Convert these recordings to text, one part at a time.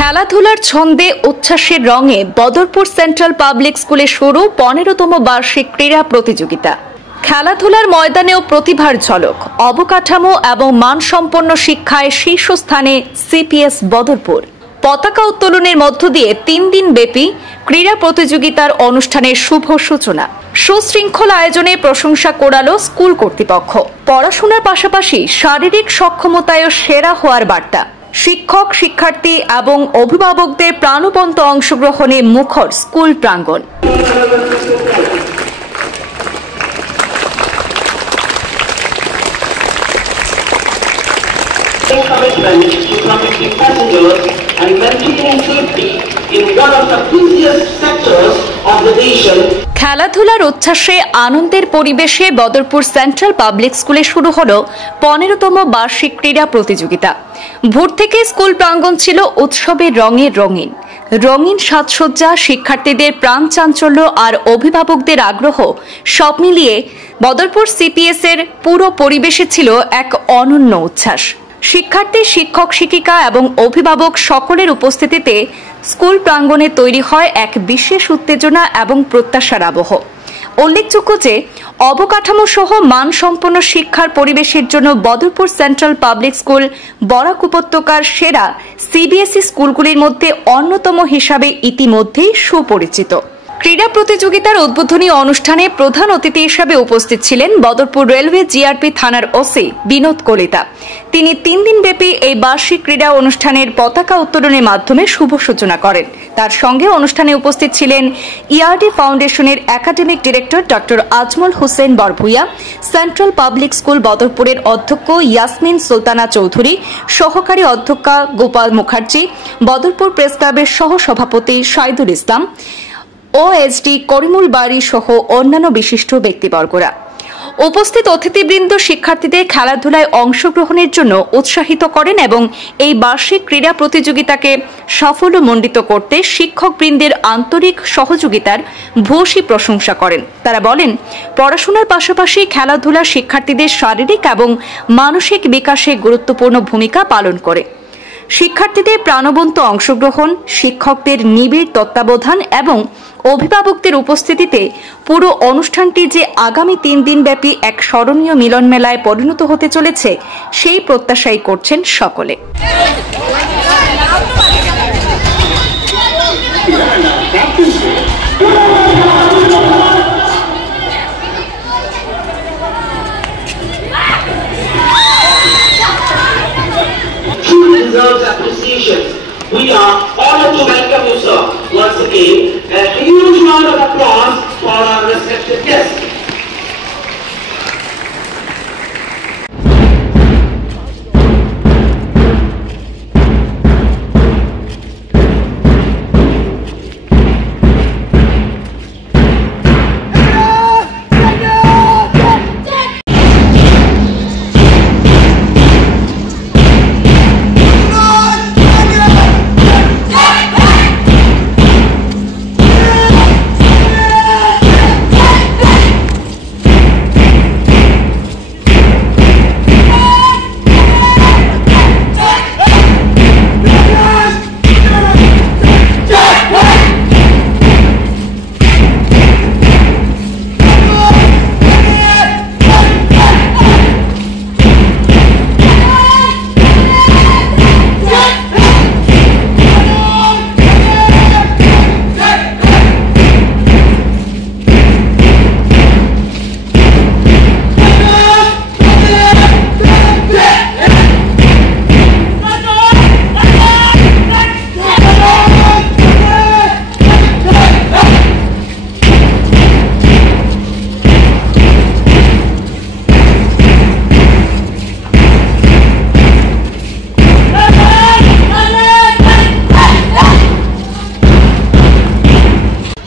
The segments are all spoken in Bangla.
খেলাধুলার ছন্দে উচ্ছ্বাসের রঙে বদরপুর সেন্ট্রাল পাবলিক স্কুলে শুরু 15তম বার্ষিক ক্রীড়া প্রতিযোগিতা। খেলাধুলার ময়দানেও প্রতিভার ঝলক, অবকাঠামো এবং মানসম্পন্ন শিক্ষায় শীর্ষস্থানে সিপিএস বদরপুর। পতাকা উত্তোলনের মধ্য দিয়ে 3 দিন ব্যাপী ক্রীড়া প্রতিযোগিতার অনুষ্ঠানের শুভ সূচনা। সুশৃঙ্খল আয়োজনে প্রশংসা কোরালো স্কুল কর্তৃপক্ষ। পড়াশোনার পাশাপাশি শারীরিক সক্ষমতায়ও সেরা হওয়ার বার্তা। শিক্ষক, শিক্ষার্থী এবং অভিভাবকদের প্রাণবন্ত অংশগ্রহণে মুখর স্কুল প্রাঙ্গণ। Commitment to protecting passengers and maintaining safety in one of the busiest sectors of the nation. খেলাধুলার উচ্ছ্বাসে আনন্দের পরিবেশে বদরপুর সেন্ট্রাল পাবলিক স্কুলে শুরু হলো 15তম বার্ষিক ক্রীড়া প্রতিযোগিতা। ভোর থেকে স্কুল প্রাঙ্গণ ছিল উৎসবের রঙে রঙিন। রঙিন সাজসজ্জা, শিক্ষার্থীদের প্রাণ চাঞ্চল্য আর অভিভাবকদের আগ্রহ সব মিলিয়ে বদরপুর সিপিএস এর পুরো পরিবেশে ছিল এক অনন্য উচ্ছ্বাস। শিক্ষার্থী, শিক্ষক, শিক্ষিকা এবং অভিভাবক সকলের উপস্থিতিতে স্কুল প্রাঙ্গণে তৈরি হয় এক বিশেষ উত্তেজনা এবং প্রত্যাশার আবহ। উল্লেখযোগ্য যে অবকাঠামো সহ মানসম্পন্ন শিক্ষার পরিবেশের জন্য Badarpur central public school Barak উপত্যকার সেরা সিবিএসই স্কুলগুলির মধ্যে অন্যতম হিসাবে ইতিমধ্যেই সুপরিচিত। ক্রীড়া প্রতিযোগিতার উদ্বোধনী অনুষ্ঠানে প্রধান অতিথি হিসেবে উপস্থিত ছিলেন বদরপুর রেলওয়ে জিআরপি থানার ওসি বিনোদ কলিতা। তিনি 3 দিন ব্যাপী এই বার্ষিক ক্রীড়া অনুষ্ঠানের পতাকা উত্তোলনের মাধ্যমে শুভ সূচনা করেন। তার সঙ্গে অনুষ্ঠানে উপস্থিত ছিলেন ইআরডি ফাউন্ডেশনের academic director doctor Ajmal Hossain Barbhuiya, central public school বদরপুরের অধ্যক্ষ ইয়াসমিন সুলতানা চৌধুরী, সহকারী অধ্যক্ষা গোপাল মুখার্জি, বদরপুর প্রেস ক্লাবের সহ সভাপতি সাইদুল ইসলাম, ওএসডি করিমুল বাড়ি সহ অন্যান্য বিশিষ্ট ব্যক্তিবর্গরা। উপস্থিত অতিথিবৃন্দ শিক্ষার্থীদের খেলাধুলায় অংশগ্রহণের জন্য উৎসাহিত করেন এবং এই বার্ষিক ক্রীড়া প্রতিযোগিতাকে সাফল্যমণ্ডিত করতে শিক্ষকবৃন্দের আন্তরিক সহযোগিতার ভূয়সী প্রশংসা করেন। তারা বলেন, পড়াশোনার পাশাপাশি খেলাধুলা শিক্ষার্থীদের শারীরিক এবং মানসিক বিকাশে গুরুত্বপূর্ণ ভূমিকা পালন করে। শিক্ষার্থীদের প্রাণবন্ত অংশগ্রহণ, শিক্ষকদের নিবিড় তত্ত্বাবধান এবং অভিভাবকদের উপস্থিতিতে পুরো অনুষ্ঠানটি যে আগামী 3 দিন ব্যাপী এক স্মরণীয় মিলন মেলায় পরিণত হতে চলেছে সেই প্রত্যাশাই করছেন সকলে। We are honored to welcome you, sir, once again. A huge round of applause for our respected guests.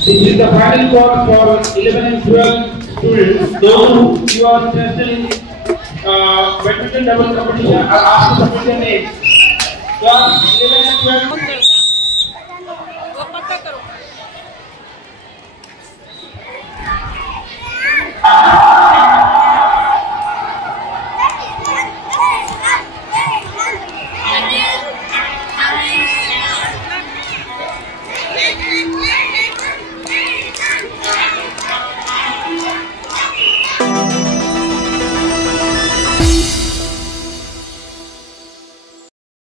This is the final call for 11 and 12 students. Those who are interested in badminton double competition are asked to submit their names. Class 11 and 12.